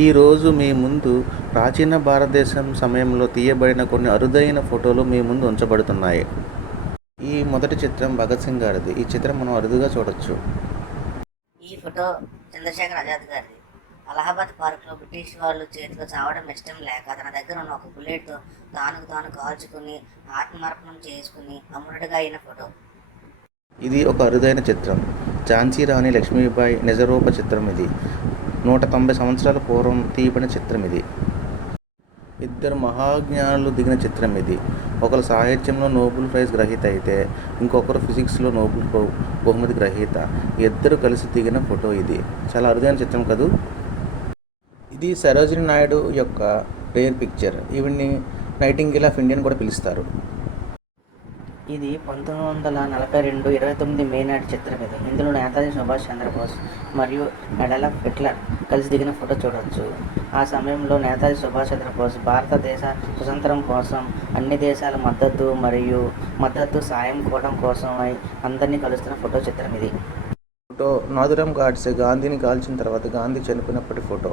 ఈరోజు మీ ముందు ప్రాచీన భారతదేశం సమయంలో తీయబడిన కొన్ని అరుదైన ఫోటోలు మీ ముందు ఉంచబడుతున్నాయి. ఈ మొదటి చిత్రం భగత్ సింగ్ గారిది. ఈ చిత్రం మనం అరుదుగా చూడొచ్చు. ఈ ఫోటో చంద్రశేఖర్ ఆజాద్ గారిది. అలహాబాద్ పార్క్లో బ్రిటిష్ వాళ్ళు చేతిలో చావడం ఇష్టం లేక తన దగ్గర ఉన్న ఒక బుల్లెట్తో తాను కాల్చుకుని ఆత్మార్పణం చేసుకుని అమరుడిగా అయిన ఫోటో. ఇది ఒక అరుదైన చిత్రం. ఝాన్సీ రాణి లక్ష్మీబాయి నిజరూప చిత్రం ఇది. 190 సంవత్సరాల పూర్వం తీయబడిన చిత్రం ఇది. ఇద్దరు మహాజ్ఞానులు దిగిన చిత్రం ఇది. ఒకరు సాహిత్యంలో నోబెల్ ప్రైజ్ గ్రహీత అయితే ఇంకొకరు ఫిజిక్స్లో నోబెల్ బహుమతి గ్రహీత. ఇద్దరు కలిసి దిగిన ఫోటో ఇది. చాలా అరుదైన చిత్రం కదూ. ఇది సరోజిని నాయుడు యొక్క రేర్ పిక్చర్. ఈవిడ్ని నైటింగేల్ ఆఫ్ ఇండియా కూడా పిలుస్తారు. ఇది 1942 29 మే నాటి చిత్రం ఇది. ఇందులో నేతాజీ సుభాష్ చంద్రబోస్ మరియు అడాల్ఫ్ హిట్లర్ కలిసి దిగిన ఫోటో చూడవచ్చు. ఆ సమయంలో నేతాజీ సుభాష్ చంద్రబోస్ భారతదేశ స్వతంత్రం కోసం అన్ని దేశాల మద్దతు సాయం కోవడం కోసమై అందరినీ కలుస్తున్న ఫోటో చిత్రం ఇది. ఫోటో నాథురామ్ గాడ్సే గాంధీని కాల్చిన తర్వాత గాంధీ చనిపోయినప్పటి ఫోటో.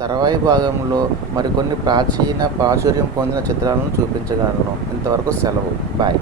తర్వాయి భాగంలో మరికొన్ని ప్రాచీన ప్రాచుర్యం పొందిన చిత్రాలను చూపించగలను. ఇంతవరకు సెలవు. బాయ్.